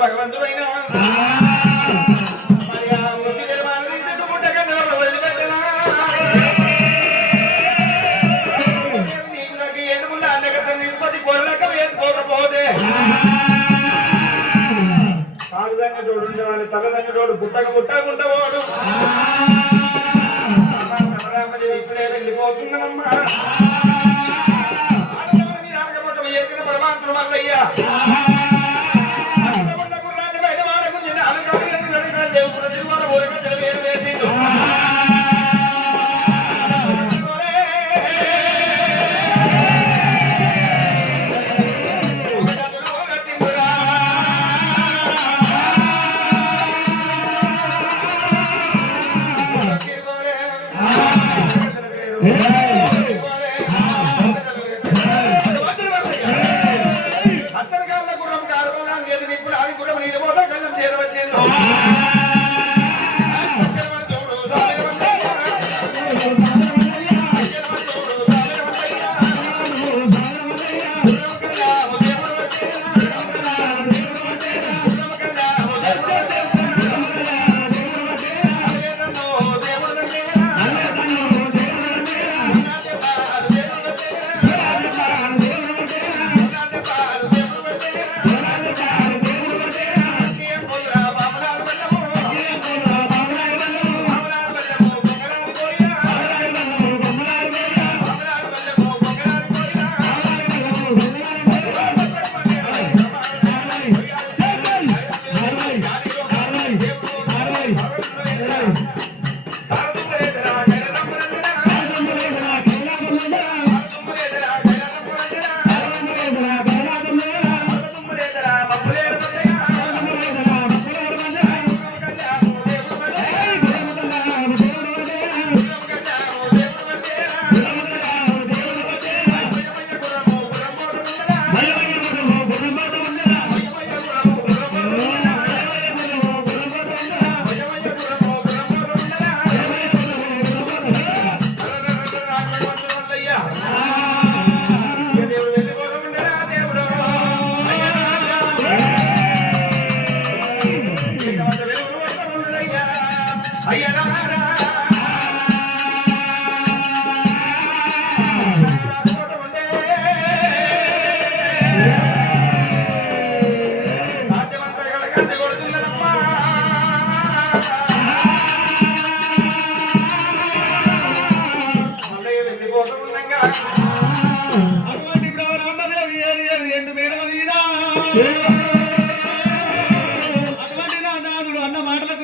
భగవంతుడైనా తలదండ్రుడు పుట్టక పుట్టకుంటవాడు ఇప్పుడే వెళ్ళిపోతున్నానమ్మా చేసిన పరమాత్మ వల్లయ్యా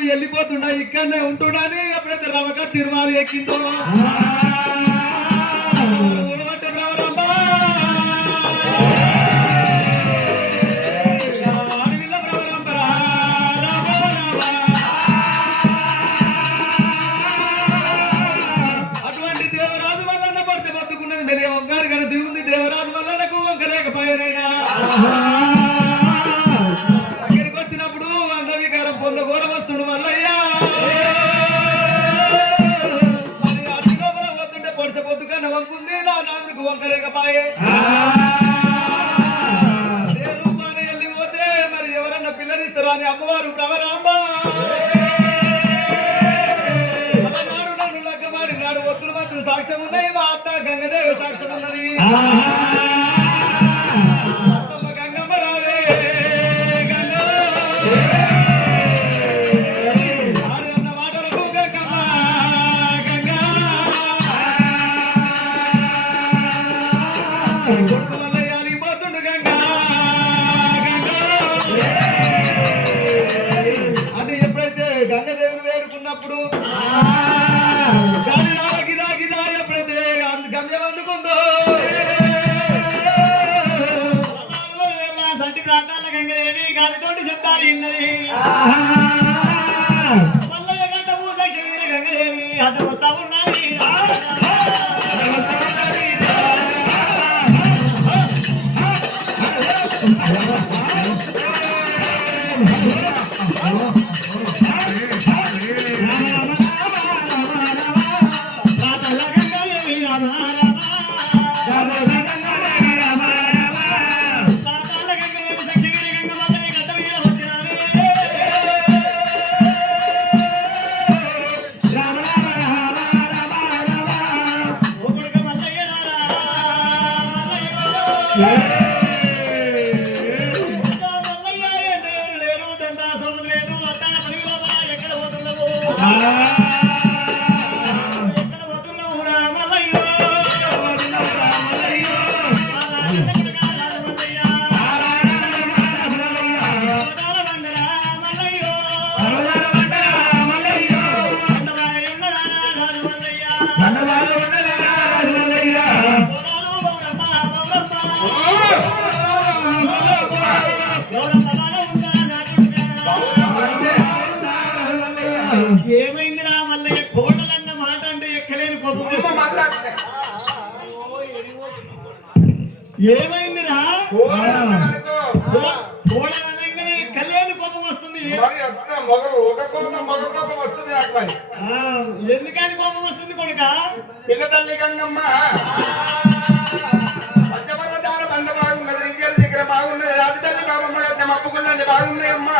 వెళ్ళిపోతుండా ఇక్కడనే ఉంటున్నాని ఎప్పుడైతే రవక చిరువారు ఎక్కిందో మరి అటు లోపల పోతుంటే పొడిసే పొద్దుగా నవ్వుకుంది నా నాదుకు వంకరేకపాయే ఏ రూపాన్ని వెళ్ళిపోతే మరి ఎవరన్నా పిల్లనిస్తారా అని అమ్మవారు ప్రవరాంబ అలనాడు నన్ను లగ్గమాడి నాడు ఒత్తులు మంత్రులు సాక్ష్యం ఉన్నాయి మా అత్త గంగదేవి సాక్ష్యం ఉన్నది అత్తమ్మ గంగమ్మ రావే గంగమ్మ ఆడు అన్న మాటలకు గంగమ్మ గంగ కొడుకు వల్లయ్యాలి పోతుండు గంగ గంగ అని ఎప్పుడైతే గంగదేవిని వేడుకున్నప్పుడు గిదా ఎప్పుడైతే గమ్యం అందుకుందో సంటి ప్రాంతాల గంగదేవి గాలితోటి శబ్దాలు ఇన్నది మల్లయ్య గంట పూసక్ష వీర గంగదేవి అడ్డ వస్తా ఉన్నది ఏమైందిరా మల్లయ్య కోడలన్న మాట అంటే ఎక్కలేని కోపం ఏమైందిరా కోడలనగానే ఎక్కలేని కోపం వస్తుంది ఎందుకని కోపం వస్తుంది కొడుక పిల్ల తల్లి గంగమ్మ బండ బాగున్నది దగ్గర బాగున్నది రాజు తల్లి బాబమ్మ అప్పుకున్నది బాగున్నాయమ్మా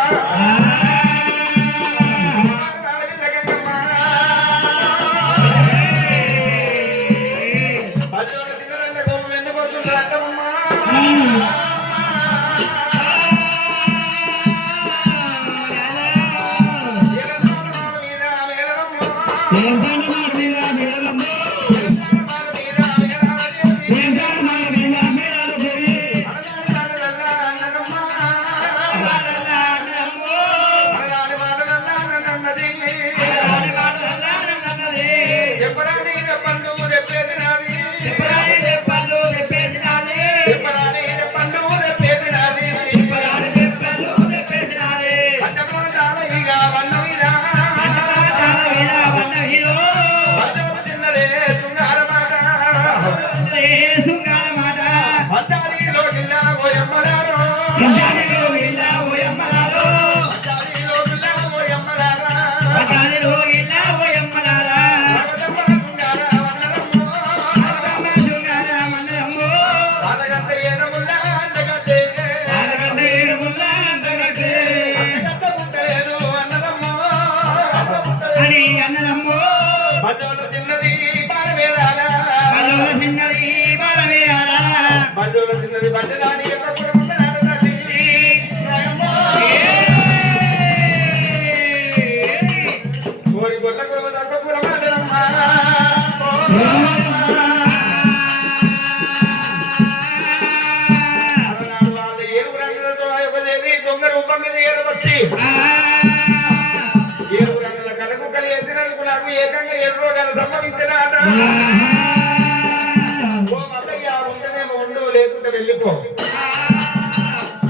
వెళ్ళిపో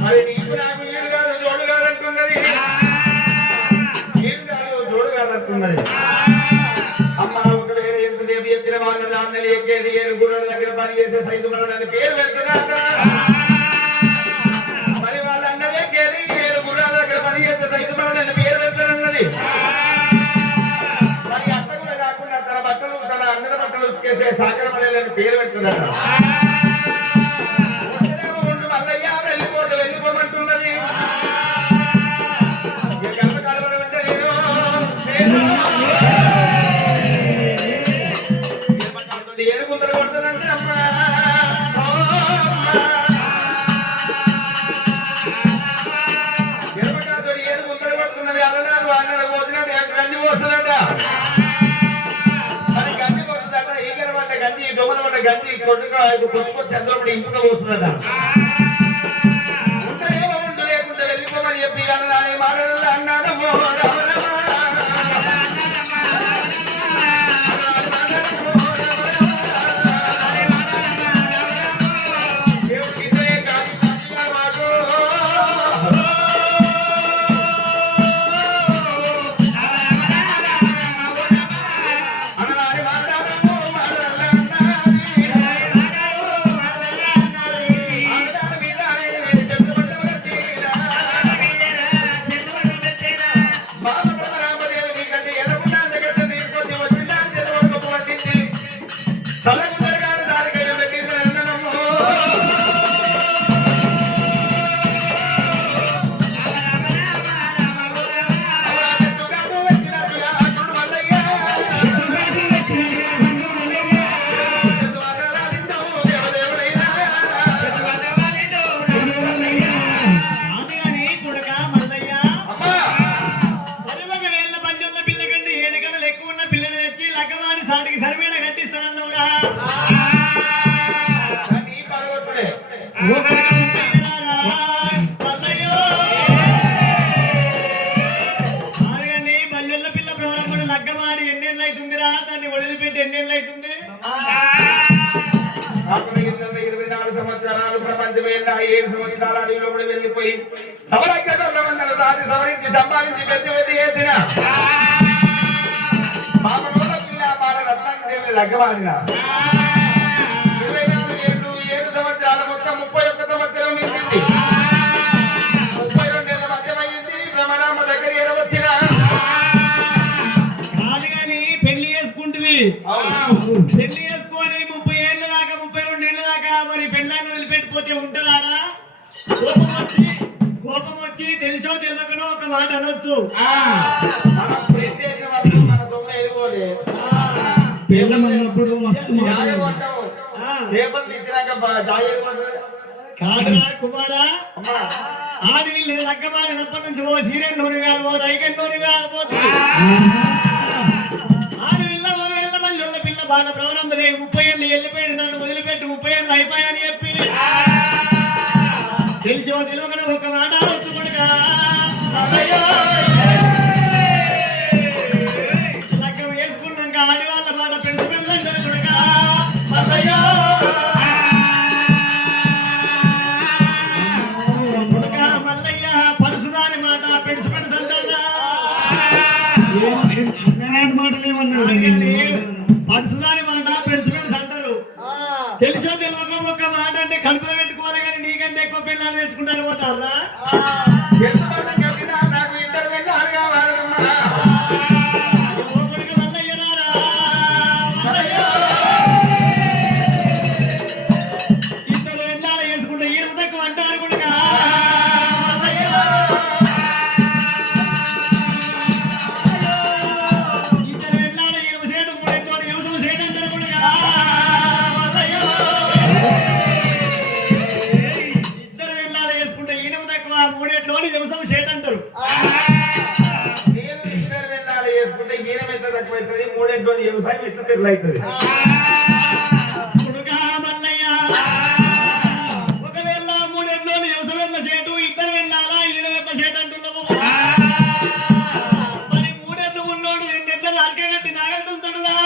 మరి నీకు నాకు వీడు కాదు జోడు కాదంటున్నది వీడు కాదు జోడు కాదంటున్నది అమ్మ ఒకవేళ ఎంతసేపు చెప్పిన వాళ్ళ నాన్నలు ఎక్కేది ఏడుగురుల దగ్గర పని చేసే సైజు మనని పేరు పెడుతున్నారు మరి వాళ్ళ అన్నలు ఎక్కేది ఏడుగురుల దగ్గర పని చేసే సైజు మనని పేరు పెడుతున్నది ఉండే సాకర మల్లెలని పేరు పెడుతుందట ఉండు మల్లయ్య వెళ్ళిపోమంటున్నది గల్ప కాలంలో ఉంటే నేను ఏడుగుందలు కొడుతుందంటే అమ్మా గంజి పోస్తుందట మరి గంజి పోతుందట ఈగర పడ్డ గంజి దొమల పడ్డ గంజి కొట్టుకొచ్చి అందులో కూడా ఇంపుగా పోస్తుందట ఉంటేమో ఉండు లేకుండా వెళ్ళిపోమని చెప్పి అన్నాను మాటలు అన్నాను లగ్గమాడి ఎన్నేళ్ళు అవుతుందిరా దాన్ని వదిలిపెట్టి ఎన్నేళ్ళు అవుతుంది 24 సంవత్సరాలు ప్రపంచమే 7 సంవత్సరాల అడవిలో కూడా వెళ్ళిపోయి సవరక్షకుల దాటి సవరించి సంపాదించి పెద్ద చేసిన పాపనోళ్ళ పిల్ల బాల రత్నాన్ని లగ్గమాడిన 7 సంవత్సరాల మొత్తం 31 సంవత్సరం మించింది 32 ఏళ్ళ మధ్యమైంది బ్రహ్మరామ దగ్గర ఎరవచ్చిన పెళ్లి చేసుకుంటుంది పెళ్లి చేసుకొని 30 ఏళ్ళ దాకా 32 ఏళ్ళ దాకా మరి పెళ్ళాన్ని వదిలిపెట్టిపోతే ఉంటుందారా కోపం వచ్చి తెలిసో తెలియకనో ఒక మాట అనొచ్చు పెళ్ళమన్నప్పుడు మస్తు కాదురా కుమారా ఆడవిల్లు లగ్గమాడినప్పటి నుంచి ఓ సీరియల్ నూనె కాదు ఓ రైకన్ నూనె కాకపోతుంది పిల్ల బాల ప్రవరంబదే 30 ఏళ్ళు వెళ్ళిపోయాడు నన్ను వదిలిపెట్టి 30 ఏళ్ళు అయిపోయాయని చెప్పి తెలిసో తెలియకుండా ఒక మాట వచ్చుకుంటా లగ్గం వేసుకున్నాక ఆడవాళ్ళ మాట పెళ్లి పెళ్ళగా మల్లయ్య పరుసుదాని మాట పెడుసు పెడుసు అంటారా మాటలు ఏమన్నా పడుసుదాని మాట పెడుసు పెడుసు అంటారు తెలిసో తెలియక ఒక మాట అంటే కలుపులో పెట్టుకోవాలి కానీ నీకంటే ఎక్కువ పిల్లలు వేసుకుంటారు పోతారా మల్లయ్యరారా ఇద్దరు వెళ్ళాలి వేసుకుంటే ఈయన తక్కువ అంటారు కూడా వ్యవసాయం ఇష్ట సెటిల్ అవుతుంది ఒకవేళ 3 ఎకరాలు వ్యవసాయం చేటు ఇద్దరు వెళ్ళాలా 7 ఎకరాల చేటు అంటున్నావు మరి 3 ఎకరాలు ఉన్నోడు 2 ఎకరాలు అరకగట్టి నాగలుతుంటాడురా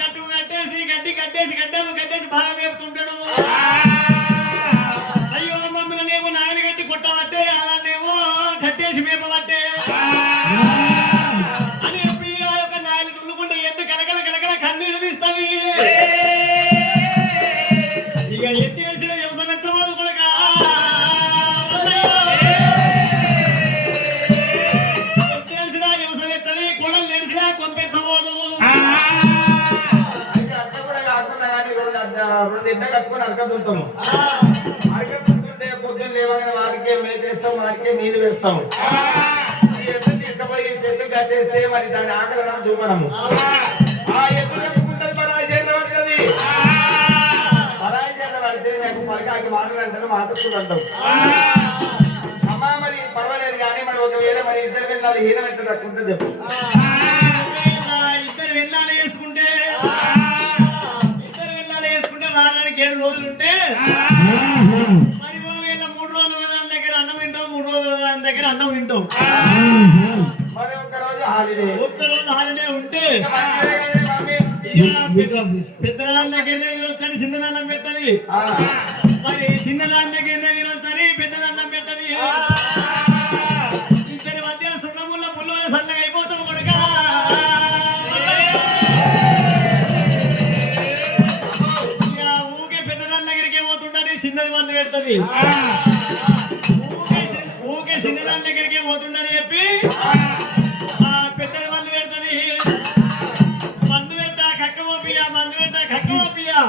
గట్టు కట్టేసి గడ్డి కట్టేసి బాగా మేపుతుంటాడు అయ్యో మమ్మల్ని ఏమో నాగలి గట్టి కొట్టబట్టే అలానేమో కట్టేసి మేపబట్టే అని చెప్పి ఆ యొక్క నాయలు దున్నుకుంటే ఎద్దు కలకల కన్నీరు తీస్తుంది ఇక ఎద్దు వేసిన వ్యవసాయం ఎచ్చబోదు కూడా ఎద్దు వేసిన వ్యవసాయం ఎచ్చది కొడలు నేర్చినా కొంపే రెండు ఇంట కట్టుకొని అరకతుంటాము. అరకతుంటే పొద్దున్న లేవగానే వాటికే మేతేస్తాం, వాటికే నీళ్ళు వేస్తాము. ఈ ఎద్దు తీసుకుపోయి చెట్టు కట్టేస్తే మరి దాని ఆకలి చూపడము. ఆ ఎద్దు కట్టుకుంటుంది పరాయి చేత పడుతుంది. పరాయి చేత పడితే నాకు పరకాకి మాటలు అంటాను, మాటలు అంటావు. అమ్మా మరి పర్వాలేదు కానీ మరి ఒకవేళ మరి ఇద్దరు వెళ్ళాలి ఈయన వెంట తట్టుకుంటే చెప్పు. ఇద్దరు వెళ్ళాలి వేసుకుంటే వారానికి 7 రోజులు ఉంటే మరి ఒకవేళ 3 రోజులు దాని దగ్గర అన్నం తింటాం, 3 రోజులు దాని దగ్గర అన్నం తింటాం. మరి ఒక్కరోజు హాలిడే ఉంటే పెద్దదాని దగ్గర వచ్చని చిన్నదాన్నం పెట్టది, మరి చిన్నదాని దగ్గర వచ్చని పెద్దదాన్నం పెట్టది. ఇద్దరి మధ్య సున్నముళ్ళ పుల్ల సన్నగా అయిపోతాం కొడుక. ఊకే పెద్దదాని దగ్గరికే పోతుంటది, చిన్నది మంది పెడుతుంది. ఊకే చిన్నదాని దగ్గరికే పోతుండని చెప్పి పెద్దది మంది పెడుతుంది. మందు పెట్ట కక్క మోపియా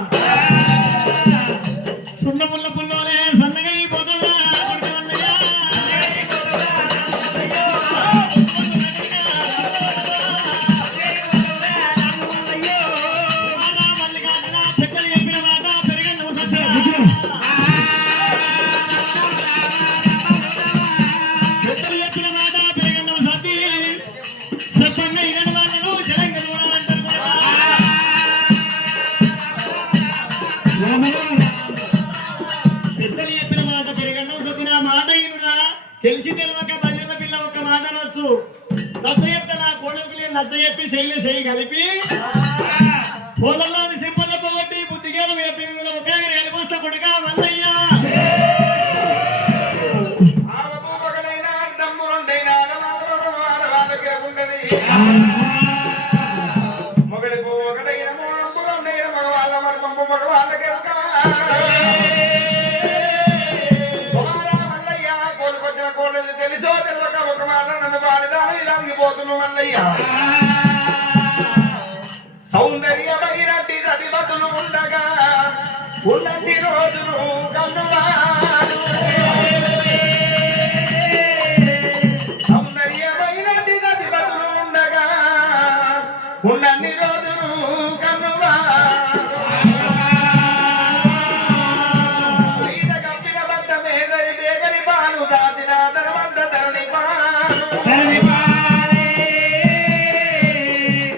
సున్నముళ్ళ పుల్లోలే సన్నగా అయిపోతుందా పెద్దలు చెప్పిన మాట పెరగదు సత్తి సత్యంగా ఇరని వాళ్ళను శలంగలు అంటారు. పెద్దలు చెప్పిన మాట పెరగడం సత్తిన మాట ఇనురా. తెలిసి తెలియక బల్లెల పిల్ల ఒక్క మాట అనొచ్చు. నచ్చ చెప్తే నా కోళ్ళకి నచ్చ చెప్పి చెయ్యి కలిపి కోళ్ళలో సింపద పోగొట్టి బుద్ధిగా చెప్పి ఒకే వెళ్ళిపోస్తా కొడుక మల్లయ్యా. మొగలి పువ్వు ఒకటైన మూడంపులుండైన మగవాళ్ళ మరకంపు మగవాళ్ళకి మల్లయ్య కోలుకొచ్చిన కోళ్ళది తెలుసో తెలియక ఒక మాట నన్ను బాలిదాను ఇలాంటి పోతును మల్లయ్య. సౌందర్యమైనటి నది బదులు ఉండగా ఉన్నటి రోజులు కన్నువాడు. సౌందర్యమైనటి నది బదులు ఉండగా ఉన్నన్ని రోజులు కన్నువాడు. ఈత కప్పిన బట్ట మేదరి బేగరి పాలు దాచిన ధర్మంత ధరణి పాలు.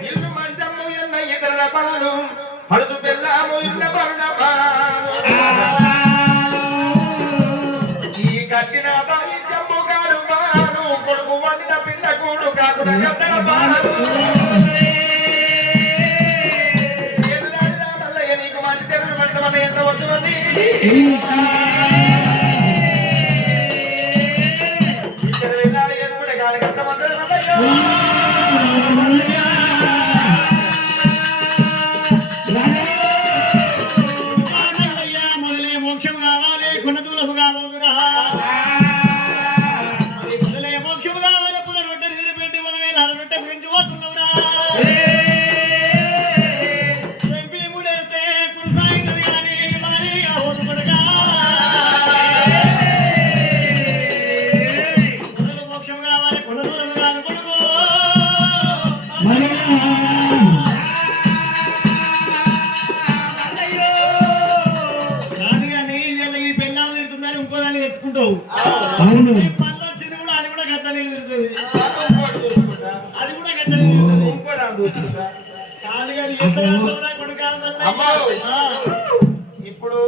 ఇల్లు మంచము ఎన్న ఇతర పాలు అడుగు పెళ్ళాము ఇన్న పరుణ పాలు. ఈ కట్టిన జమ్ము కాడు పాలు కొడుకు వండిన పిల్ల కూడు కాకుండా గద్దల పాలు. మల్లయ్య నీకు మంచి తెలుగు పట్టమని ఎంత వస్తుంది. ఇద్దరు వెళ్ళాలి ఎదుగుడే కానీ కష్టమందరూ మొదలే మోక్షం కావాలి కొండదూలము కావదురా. మొదలే మోక్షం కావాలి పునరొట్ట నీళ్ళు పెట్టి 1000 అరరొట్ట గురించి పోతున్నవురా. చెంపి ముడేస్తే కురుసాయినది కానీ మారిగా పోతు కొడుకా. మొదలు మోక్షం కావాలి కొండదూలము కాదు కొడుకు. ఈ పెళ్ళాము తిరుగుతుందని ఇంకోదాన్ని తెచ్చుకుంటావు. అవును. పళ్ళు వచ్చింది కూడా అది కూడా గద్ద నీళ్ళు తిరుగుతుంది. అది కూడా గద్ద నీళ్ళు తిరుగుతుంది. కాదు కానీ ఎట్లా కొడుక ఇప్పుడు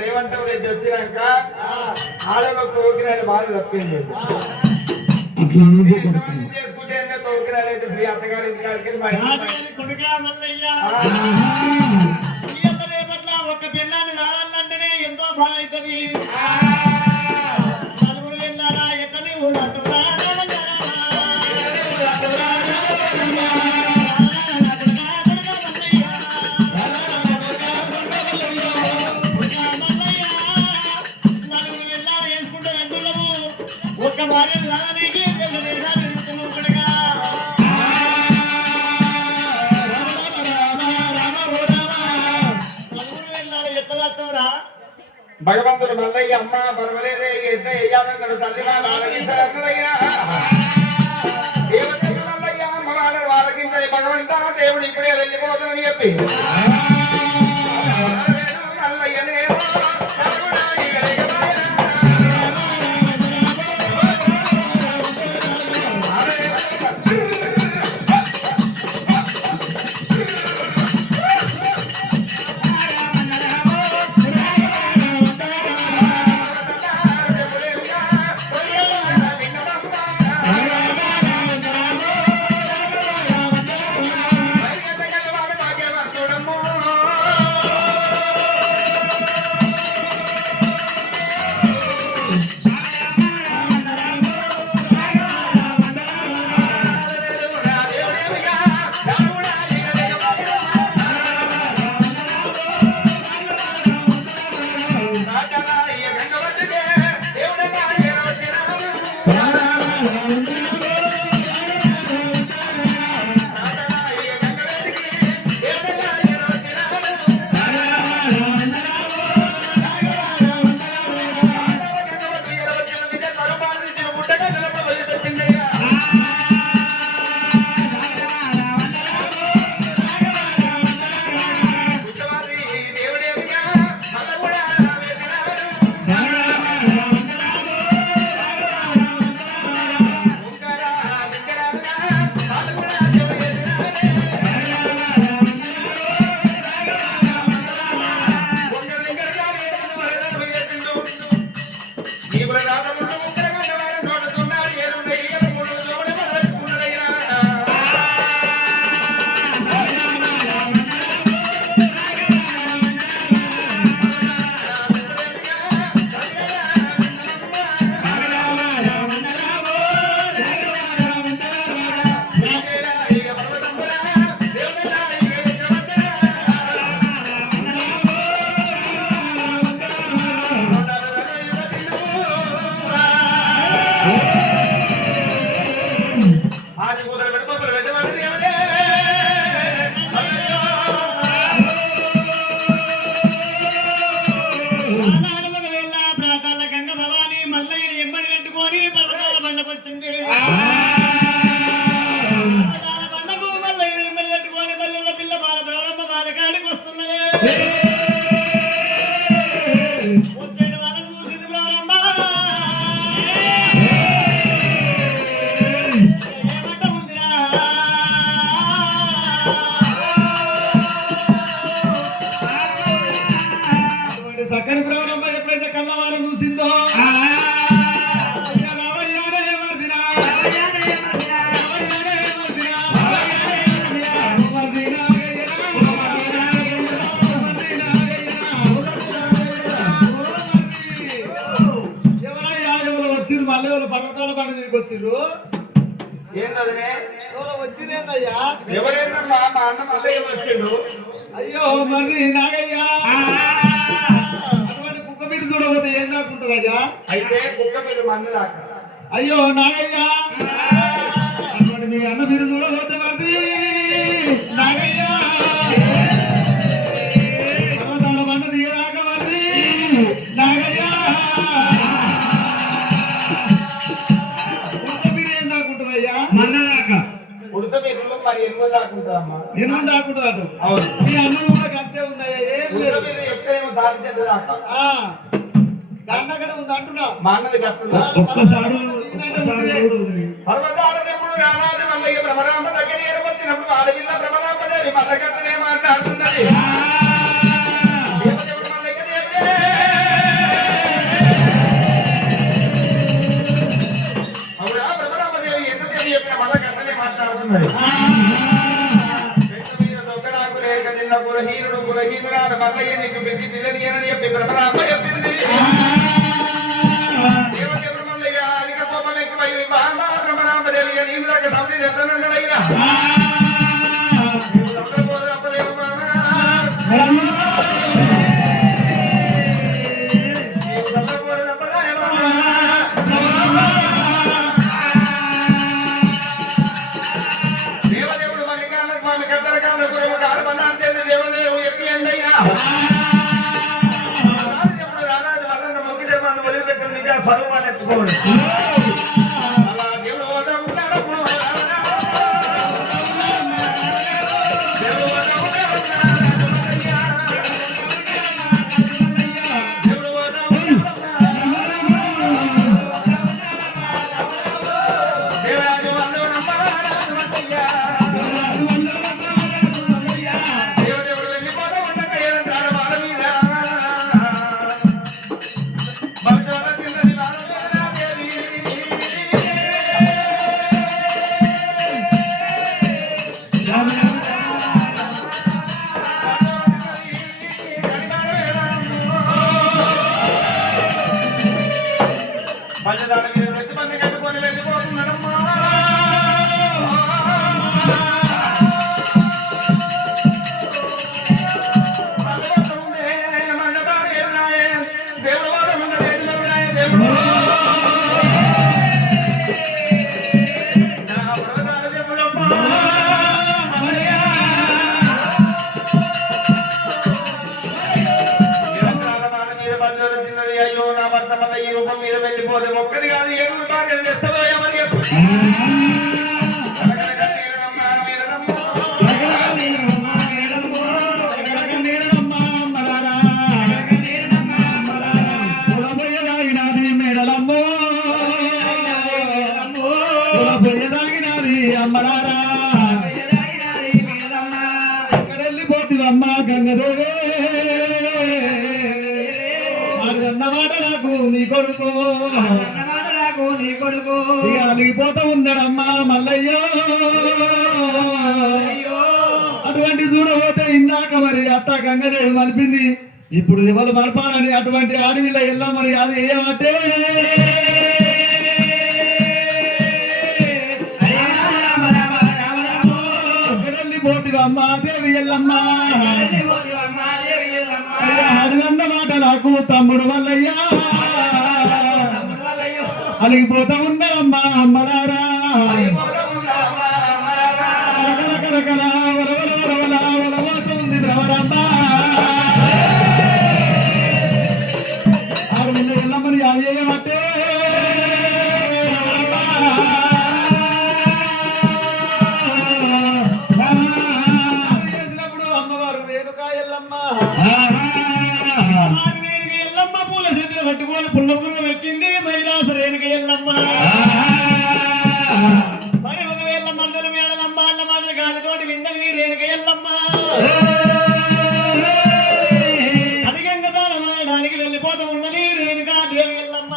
రేవంత్ రెడ్డి వచ్చినాక ఆడవ కోకిరాలు బాగా తప్పింది. చేసుకుంటే కోకిరాలు అయితే ఫ్రీ అత్తగారి కొడుక మల్లయ్య రేపట్ల ఒక్క పెళ్ళాన్ని రావాలంటేనే ఎంతో బాగా అవుతుంది. నలుగురు వెళ్ళాలా ఎట్లా నీవు ఒక్క భార్య రానికి భగవంతుడు మల్లయ్య అమ్మ పర్వాలేదే ఎంత వేయాలన్నాడు తల్లి వాళ్ళ ఆలకించాలన్నాడయ్యా దేవుడు మల్లయ్య అమ్మ వాళ్ళని ఆలకించాలి భగవంతా దేవుడు ఇప్పుడే వెళ్ళిపోతానని చెప్పి మల్లయ్యనే సక్కని ప్రారంభ ఎప్పుడైతే కళ్ళవారు చూసిందో పర్వతాల పండు మీకు వచ్చిర్రు ఏంటనే వచ్చిరేందయ్యా ఎవరేందమ్మా మా అన్న మల్లయ్య వచ్చిండు అయ్యో మరి నాగయ్యా అటువంటి కుక్క మీద చూడబోతే ఏం దాకుంటుందయ్యా అయితే కుక్క మీద మందు దాకా అయ్యో నాగయ్యా అటువంటి మీ అన్న మీరు చూడబోతే మరి నాగయ్యా పర్వతాల పండు దిగదాకా మరి నాగయ్యా ఉడత మీరు మరి ఎనుమలు దాకుంటుందమ్మా ఎనుమలు దాకుంటుంది అవును మీ అన్నం కూడా అంతే ఉందయ్యా ఏం లేదు మీరు ఎక్కడేమో దాటి దాకా దాని దగ్గర ఉంది అంటున్నా మా అన్నది కట్టుదా పర్వతాలప్పుడు రానాది మల్లయ్య భ్రమరాంబ దగ్గర ఏర్పడినప్పుడు ఆడవిల్ల భ్రమరాంబదేవి మల్ల కట్టనే మాట్లాడుతున్నది అవునా భ్రమరాంబదేవి ఎందుకు చెప్పిన మల్ల కట్టనే మాట్లాడుతున్నది కులహీనుడు కులహీనురాలు మల్లయ్య నీకు బిడ్డి పిల్లని అని చెప్పి భ్రమరాంబ చెప్పింది దేవదేవుడు మల్లయ్య అధిక కోపం ఎక్కువై భ్రమరాంబదేవి నీళ్ళకి సమృద్ధి ఎత్తనన్నాడైనా దేవదేవుడు మల్లికాల స్వామి కద్దరకాల గురువు గారు దేవదేవు ఎప్పి ఎండైనా రానాడు పట్టుకోడు అలా దేవుడు వద్ద ఉన్నాడమ్మా. దేవుడు వద్ద ఉన్నాడమ్మా. దేవుడు వద్ద ఉన్నాడమ్మా. దేవరాజు వద్ద ఉన్నాడమ్మా. దేవుడు వెళ్ళిపోతా ఉండగా ఏదంటాడు వాళ్ళ మీద. భక్తుల కిందది వాళ్ళ మీద దేవి. పంచదార మీద వ్యక్తి బంధ కట్టుకొని వెళ్ళిపోతున్నాడమ్మా. భగవంతుడే మండపాలు ఏరునాయే, దేవుడు వాడు మండపేరు మరునాయే, దేవుడు నా పర్వతాల దేవుడమ్మా. నిరంతరాల బాల మీద బంధువుల తిన్నది. అయ్యో నా భర్త మళ్ళీ ఈ రూపం మీద వెళ్ళిపోతే ఒక్కది కాదు ఏడు భార్యలు తెస్తుందో ఏమని చెప్పు. కనకనక నీరునమ్మా, వీరనమ్మా. ఎక్కడెళ్ళిపోతుందమ్మా గంగదేవే అన్నమాట నాకు నీ కొడుకు ఇక అలిగిపోతా ఉన్నాడమ్మా మల్లయ్యో. అటువంటి చూడబోతే ఇందాక మరి అత్త గంగదేవి మలిపింది, ఇప్పుడు ఎవరు మలపాలని అటువంటి ఆడవిలో వెళ్ళాం మరి అది ఏమంటే ఎక్కడెళ్ళిపోతుందమ్మా దేవి ఎల్లమ్మా. అడిగన్న మాట నాకు తమ్ముడు మల్లయ్యా అలిగిపోతా ఉన్నాడమ్మా అమ్మలారా. కలకల వరవల వరవల వరవోతుంది భ్రమరమ్మ. ఆడవిల్ల ఎల్లమ్మని అది చేయమంటే చేసినప్పుడు అమ్మవారు రేణుకా ఎల్లమ్మ ఎల్లమ్మ పూల చేతిని పట్టుకొని పుల్లపుల్ల పెట్టింది మైలాస రేణుక ఎల్లమ్మ. మరి ఒకవేళ మందల మేడలమ్మ అల్ల మాటలు గాలితోటి విన్నది రేణుక ఎల్లమ్మ. అడిగంగదాల మాయడానికి వెళ్ళిపోతా ఉన్నది రేణుకా దేవి ఎల్లమ్మ.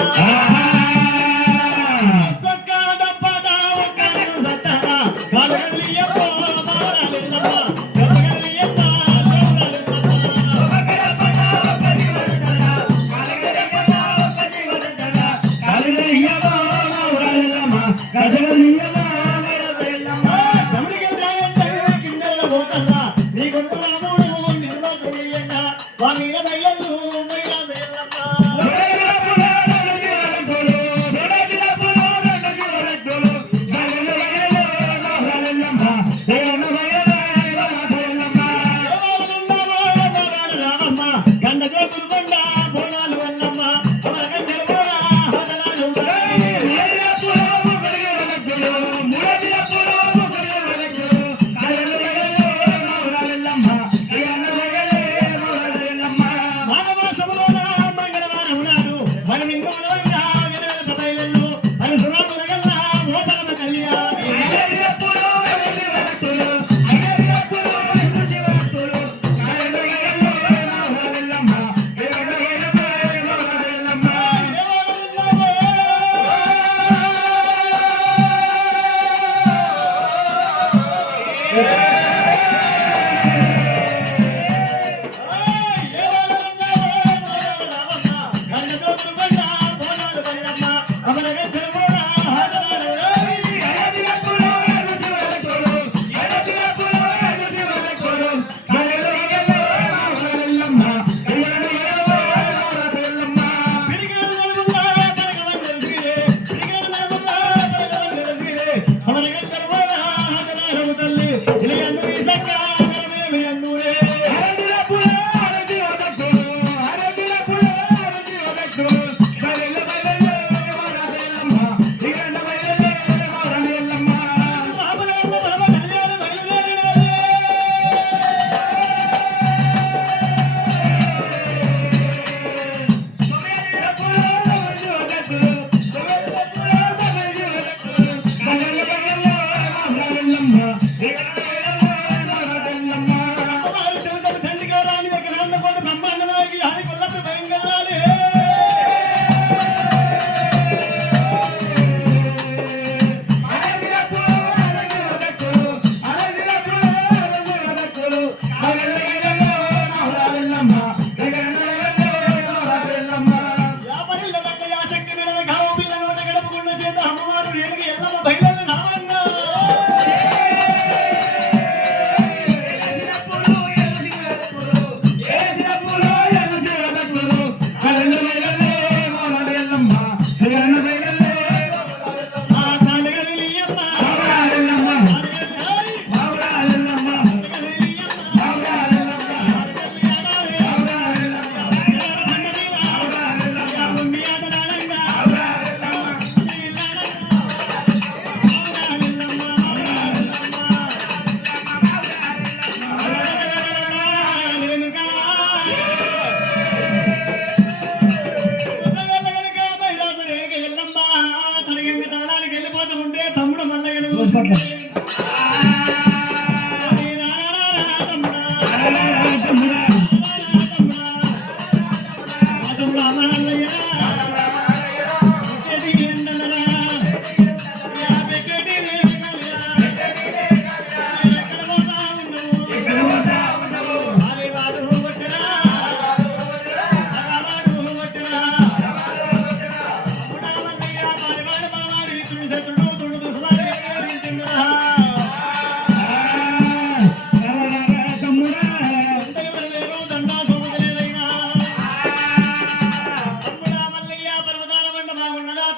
నీ కొడుకు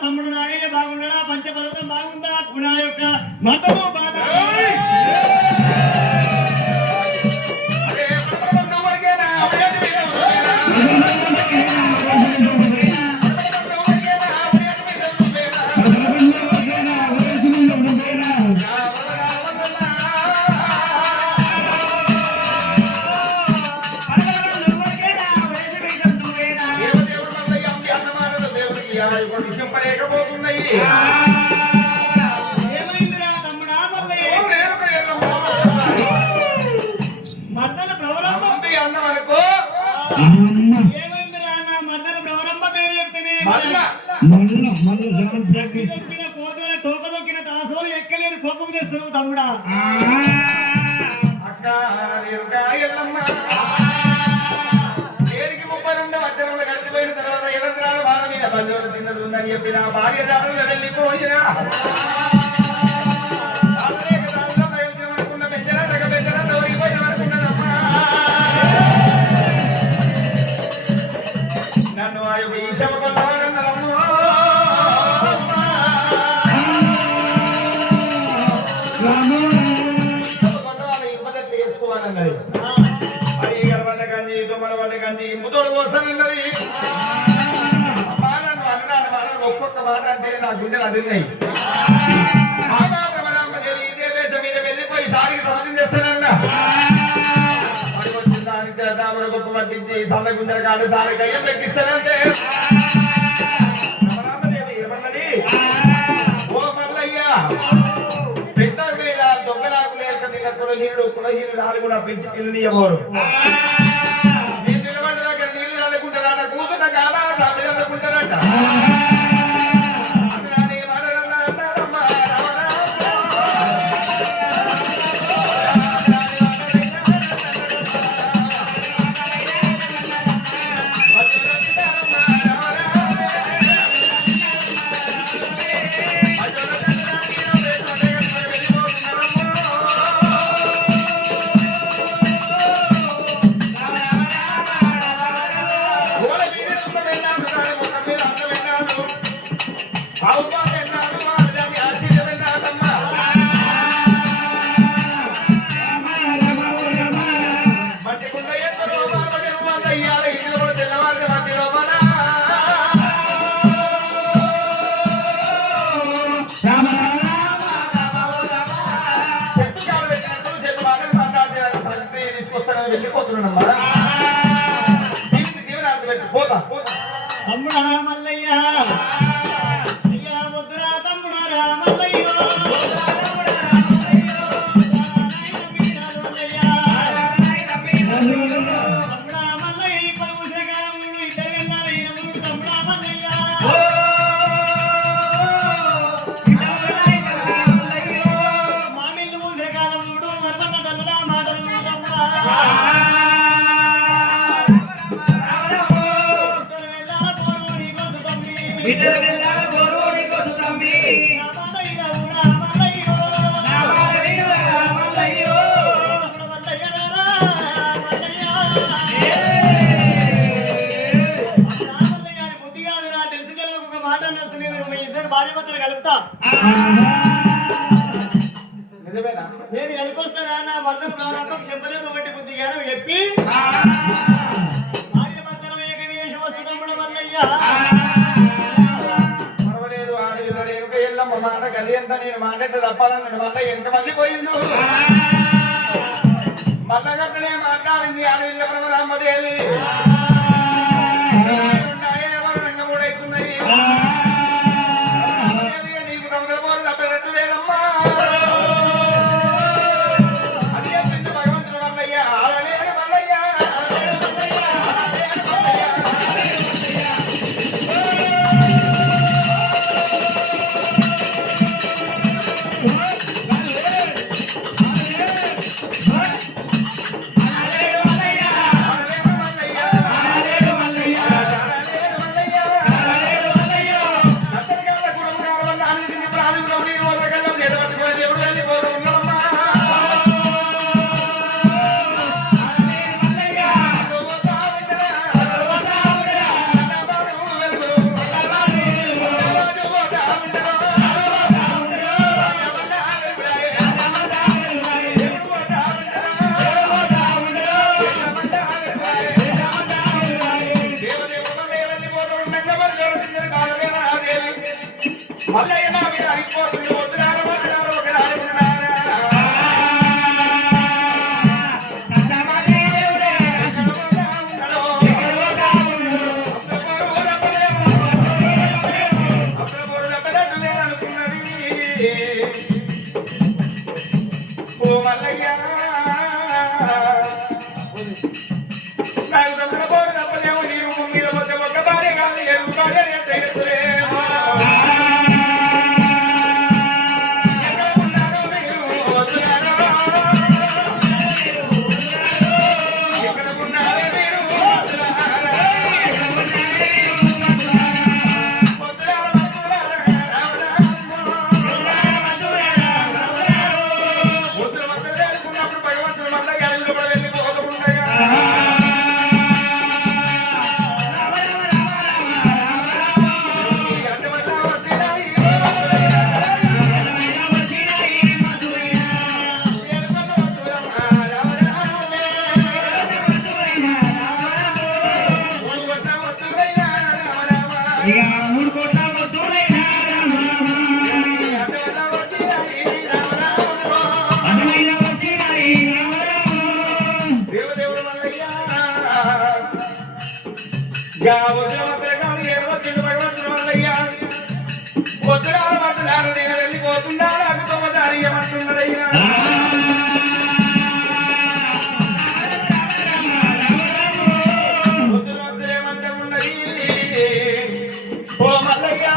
తమ్ముడు నాగయ్య బాగున్నాడా, పంచపర్వతం బాగుందా, కుల యొక్క మతము బాగా ఏమైందిరా తమ్ముడా మల్లయ్య? మర్దల ప్రవరంభ ఏమైందిరా నా మర్దల ప్రవరంభ పేరు చెప్తేనే దొక్కిన కోటోని తోక దొక్కిన దాసోలు ఎక్కలేని కోపం చేస్తున్నావు తమ్ముడా. అక్క ఏడికి 32 మధ్యలో గడిచిపోయిన తర్వాత ఎడంతరాల బాల మీద పల్లెలు తిన్నది ఉందని చెప్పిన భార్య దారులు వెళ్ళిపోయినా అనుకున్న పెంచరా తగ పెంచరా తోరిపోయిన అనుకున్నదమ్మా. నన్ను ఆ యొక్క ఈశవ కొల్లవన్నదమ్మా. చేసుకోవాలన్నది అది గర్వండ కంది దుమ్మల వంట కంది ముద్దోడు పోస్తానన్నది. నన్ను అన్నాను వాళ్ళని ఒక్కొక్క మాట అంటే నా గుండెలు అదిరినాయి. ఇదే వేషం మీద వెళ్ళిపోయి దానికి సమర్థం చేస్తానన్నా మరి వచ్చిన దానికి దామర గొప్ప పట్టించి సల్ల గుండెల కాదు దాని కయ్యం పెట్టిస్తానంటే రామదేవి ఏమన్నది, ఓ మల్లయ్య పెట్ట మీద దొంగనాకు లేక కులహీనుడు రాలు కూడా పెంచి తిననీయబోరు. నేను నిలబడ్డ దగ్గర నీళ్లు చల్లుకుంటారట, కూతున్న కాదా మీద చల్లుకుంటారట. తమ్ముడా మల్లయ్య అయ్యా వద్దురా తమ్ముడా రా మల్లయ్య తమ్ముడా మల్లయ్య ఈ పరమశ కాలముడు ఇద్దరు వెళ్ళాలి తమ్ముడా మల్లయ్య మామిళ్ళు మూసే కాలముడు మరమల్ల తమ్ముడా మాటలు తమ్ముడా ఇద్దరు వెళ్ళాల గోరుని కొట్టు తమ్మి రామల్లయ్య బుద్ధి కాదురా తెలిసి తెలియక ఒక మాట అనొచ్చు. నేను మీ ఇద్దరు భార్య భర్తలు కలుపుతా. నిజమేనా? నేను కలిపొస్తానా నా భర్తను ప్రారంభం చెప్పలేము ఒకటి బుద్ధి గారు చెప్పి భార్య భర్తల ఏకవేషం వస్తే తమ్ముడు మల్లయ్య మాట కలియంత నేను మాట్లాడితే తప్పాలన్నాడు. మళ్ళీ ఎంత మంది పోయిండు, మళ్ళా గట్టనే మాట్లాడింది ఆడవిల్ల బ్రహ్మరామదేవి. రంగమూడైతున్నాయి నీకు తమ్ముడు పోలు తప్పేటట్టు లేదమ్మా. ఓ మల్లయ్య నాకు తప్పన పోరు తప్పదేమో నీరు మీద పోతే ఒక్క భార్య కాదు ఏడు భార్య ఎత్తులే ఎక్కడ ఉన్నారో మీరు వస్తున్నారో ఎక్కడ ఉన్నారో మీరు వస్తున్నారా ఇక 3 కోట్ల వస్తువులైనా రామ రామ అడవిన వచ్చినాయి రామ రామ దేవదేవుడు మల్లయ్య భగవంతుడు మల్లయ్య వద్దురాలు వద్దురాలు నేను వెళ్ళిపోతున్నాను అభితమ దారియమంటున్నాడయ్యా వద్దులు వద్దులేమంటే ఉన్నది ఓ మల్లయ్య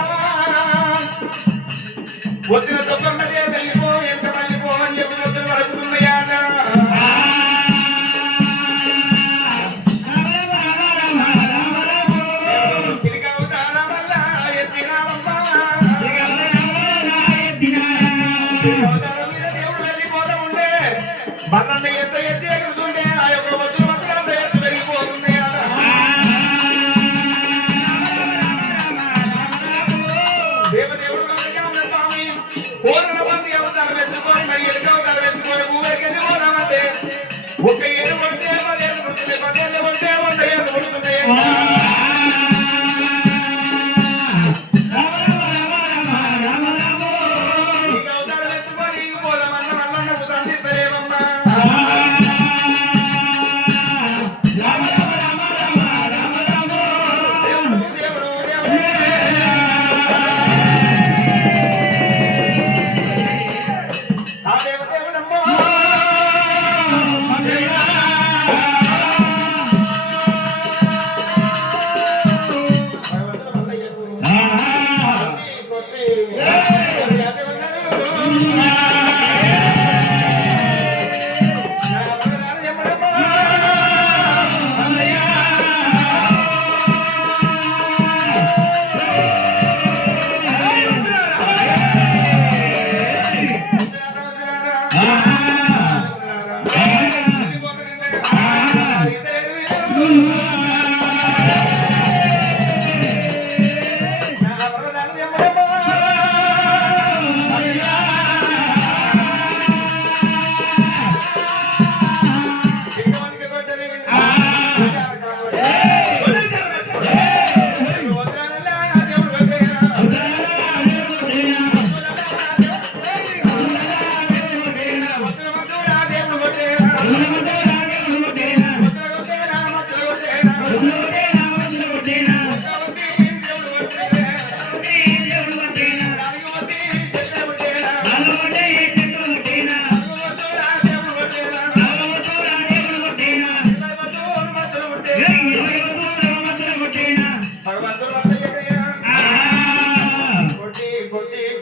వద్దుల తొక్కమ్మటే వెళ్ళిపో ఎంత మళ్ళీపో అని చెప్పి వద్దులు వడుకుతున్నాయాట చిరికవుతారా వల్ల ఎత్తినావమ్మా అవతారం మీద దేవుడు వెళ్ళిపోతూ ఉండే మరణ ఎంత ఎత్తి ఎగురుతుండే ఆ యొక్క వద్దులు మాత్రం ఎత్తు వెళ్ళిపోతుంది దేవదేవుడు స్వామి పూర్ణ మంది అవతారం ఎత్తుకొని మరి ఎలుక అవతారం ఎత్తుకొని భూమికి వెళ్ళిపోదామంటే ఒక ఏడు కొడితే 10 ఏళ్ళు కొడుతుంది 10 ఏళ్ళు కొడితే 100 ఏళ్ళు కొడుతున్నాయి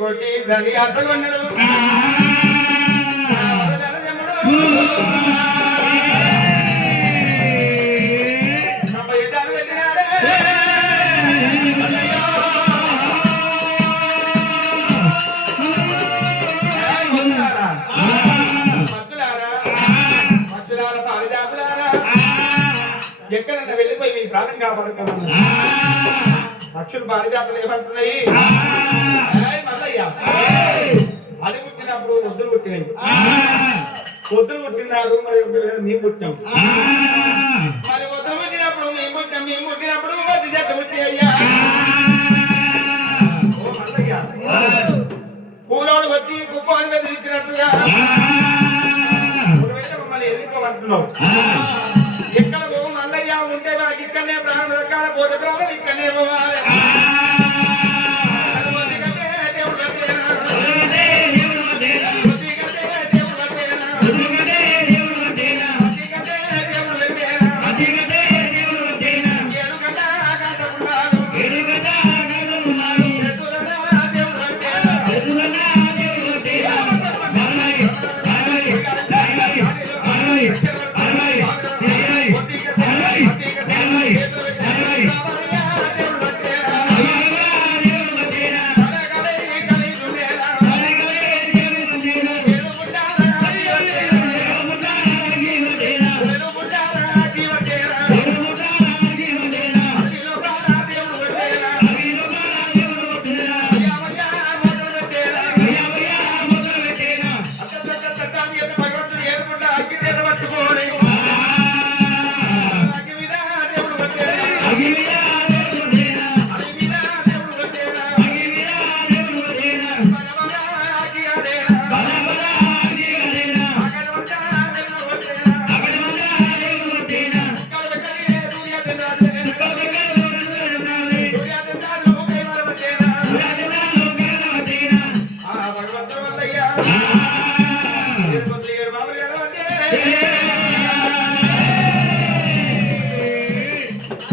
కొట్టి దాన్ని అర్థకొన్నాడు ఎక్కడన్నా వెళ్ళిపోయి మీ ప్రాణం కాపాడుకున్నాను పక్షులు పారిజాతలు ఏమొస్తున్నాయి మల్లయ్య అది పుట్టినప్పుడు వద్దులు పుట్టినాయి వద్దులు పుట్టినాడు మరి మేము పుట్టినాం మరి వద్దులు పుట్టినప్పుడు మేము పుట్టినప్పుడు మధ్య చెట్టు పుట్టి అయ్యా ఓ మల్లయ్య పూలోడు వచ్చి కుప్ప అని బెదిరించినట్టుగా మమ్మల్ని ఎన్నుకోమంటున్నావు ఎక్కడ పోవు మల్లయ్య ఉంటే నాకు ఇక్కడనే ప్రాణం రకాల పోతే ప్రాణం ఇక్కడనే పోవాలి దేవుడు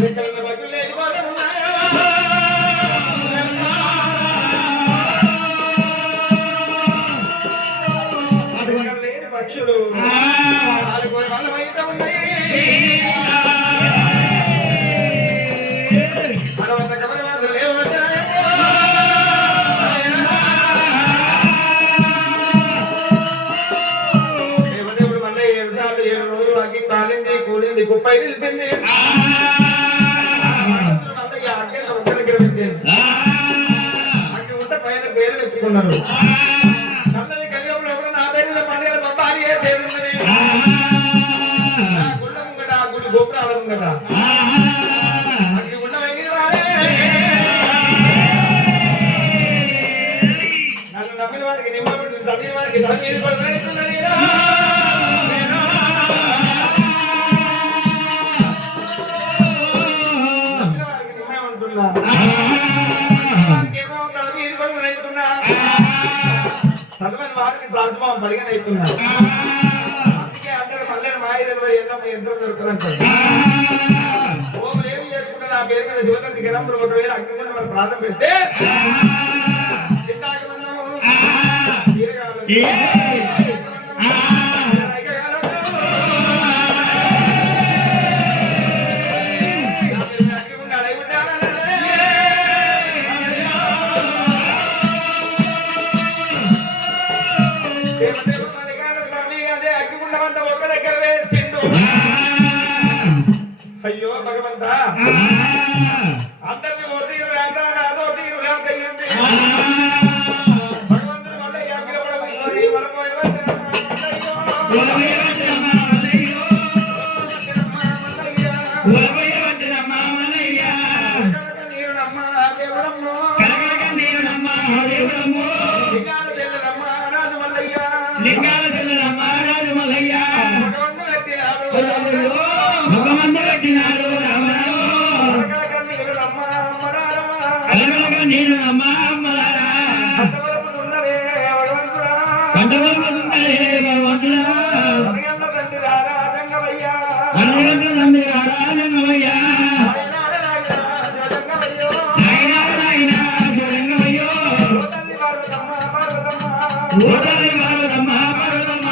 రెక్కల బగ్గులు లేచిపోతున్నాయో. రెక్కలు లేని పక్షులు ఆడుకోని వాళ్ళ బయట ఉన్నాయి. మనవంత కబరి మాత్రం లేవట్టాయో. దేవుడు మళ్ళీ 7 సార్లు 7 రోజులు అగ్గి కాలింది కూలింది కుప్పై నిలిచింది. మళ్ళీ అగ్గి ఒక్క దగ్గర పెట్టింది. అగ్గి ఉంటే పైన పేరు పెట్టుకున్నారు. నల్లది కలిగినప్పుడు ఎవరు నా పేరులో పండుగ పంపాలి చేరున్నది. నా గుళ్ళ ముంగట ఆ గుడి గోపురాల ముంగట అగ్గి ఉండవైన వారే. నన్ను నమ్మిన వారికి నిమ్మబడి తమ్మిన వారికి తమ్మి పడుతున్నది. సల్మాన్ వారిని రాజభవన్ పరిగణిస్తున్నా. అందుకే అందరూ మళ్ళీ మా 20 ఏళ్ళ మీ ఎంతో దొరుకుతుంటారు. ఓం ఏమి చేసుకుంటే నా పేరు మీద శివతంత్రి గిరంపులు 1,000 అగ్నిగుండం మరి ప్రార్థన పెడితే అయ్యో భగవంత అందరినీ ఓ తీరు వేందా నాదో తీరు వేందయ్యింది. భగవంతుడు మళ్ళీ యాగిరపడమని భగవంతుడు పెట్టినాడు రామరావు. నేను అమ్మ అమ్మలారా కంటవరమున్నదే భగవంతుడా. అన్నగంట తండ్రి రారాజంగమయ్యా. నాయనా జోరంగమయ్యో. ఓ తల్లి పార్వతమ్మ పార్వతమ్మ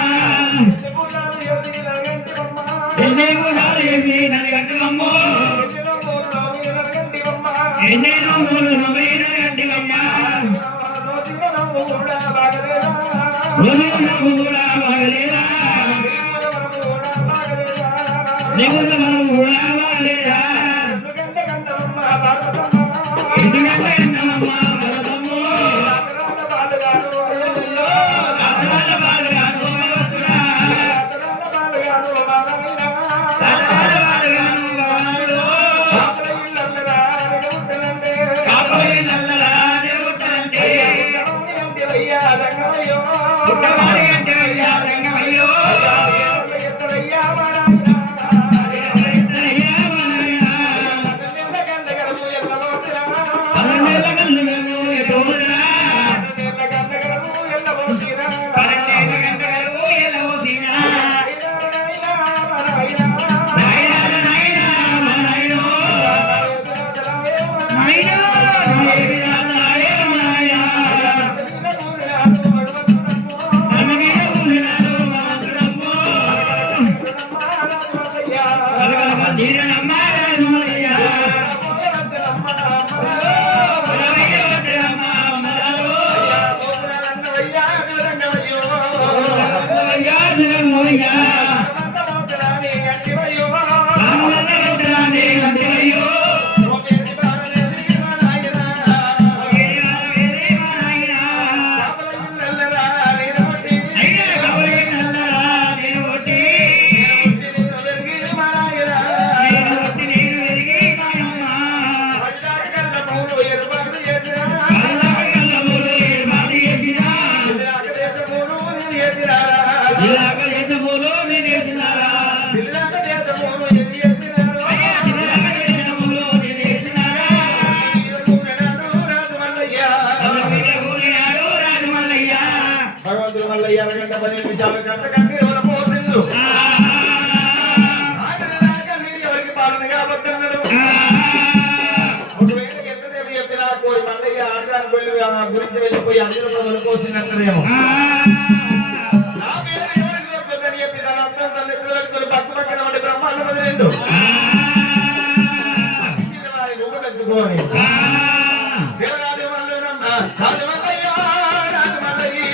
నరగంటివమ్మో. ఎన్నేనో మూడు నరగంటివమ్మ. నువ్వు కూడా బాగలేరా. నీకు మనం కూడా బాగలేరా. ఎందుకంటే ఎంతమ్మ పార్వతమ్మ భగవంతుడు మళ్ళీ 20 గంట 10 నిమిషాలు గంట కంటే నిండు కన్నీరు ఎవరికి పాలన కాబోతున్నాడు. ఒకవేళ ఎంతసేపు చెప్పినా కోరి మల్లయ్య ఆడదాని గురించి వెళ్ళిపోయి అందరూ వదులుకోసినట్లేమో నా పేరు ఎవరికి దొరుకుతుందని చెప్పి తన అర్థం తన ఎదురు పక్క పక్కన వాడి బ్రహ్మాండ వదిలిండు. వారి రూపం ఎత్తుకోని దేవరాజు మల్లయ్య రాజు మల్లయ్య రాజు మల్లయ్య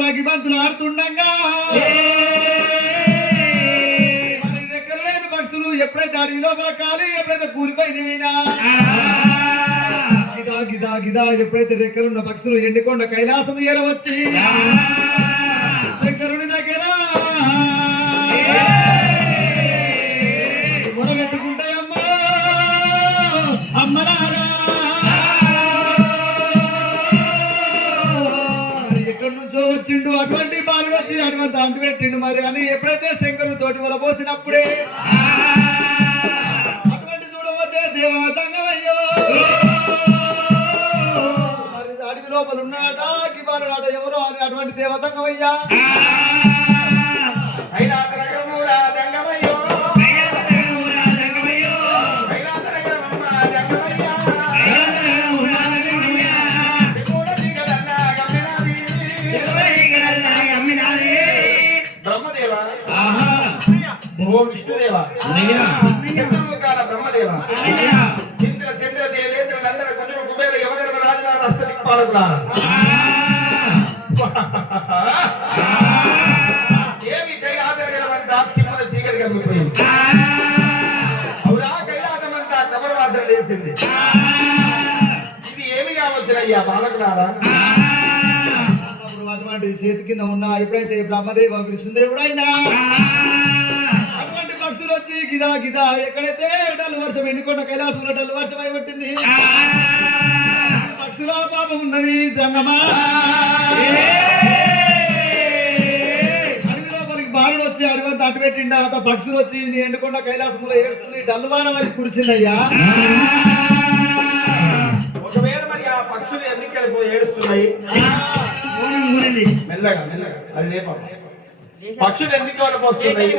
అగ్గిబంతులు ఆడుతుండగా రెక్కలు లేదు పక్షులు ఎప్పుడైతే అడవి లోపల కాలి ఎప్పుడైతే కూలిపోయినైనా గిదా గిదా గిదా ఎప్పుడైతే రెక్కలున్న పక్షులు ఎండికొండ కైలాసం ఏరవచ్చి శంకరుడి దగ్గర మొదలెట్టుకుంటాయమ్మా అమ్మలారా ఎక్కడి నుంచో వచ్చిండు అటువంటి బాలుడు వచ్చి అటువంటి అంటు పెట్టిండు మరి అని ఎప్పుడైతే శంకరుడు తోటి వల పోసినప్పుడే అటువంటి చూడవద్దే దేవా సంగమయ్యో మరి అడవి లోపల ఉన్నాడట బాలుడు అట ఎవరో అని అటువంటి దేవ సంగమయ్యా ఓ విష్ణుదేవా చతుర్ముఖాల బ్రహ్మదేవా ఇంద్ర చంద్ర దేవేంద్ర నందన కుజుడు కుబేర యమధర్మ రాజులారా అష్టదిక్పాలకులారా ఏమి కైలాసమంతా చిమ్మల చీకటి కమ్మిపోయింది. అవునా కైలాసమంతా కబర్ వాసన లేసింది. ఇది ఏమి కావచ్చునయ్యా బాలకులారా? అటువంటి చేతి కింద ఉన్న ఎప్పుడైతే బ్రహ్మదేవ విష్ణుదేవుడు అయినా అటువంటి పక్షులు వచ్చి గిదా గిదా ఎక్కడైతే డల్లు వర్షం ఎండుకొండ కైలాసంలో డల్లు వర్షం అయి పట్టింది పక్షుల పాపం ఉన్నది జంగమా అడవి లోపలికి బాలుడు వచ్చి అడవంతా అటు పెట్టిండ అంత పక్షులు వచ్చి నీ ఎండుకొండ కైలాసంలో ఏడుస్తుంది డల్లువాన వారికి కురిచిందయ్యా. ఒకవేళ మరి ఆ పక్షులు ఎందుకు వెళ్ళిపోయి ఏడుస్తున్నాయి? మెల్లగా మెల్లగా అది లేప పక్షులు ఎందుకు వెళ్ళిపోతున్నాయి?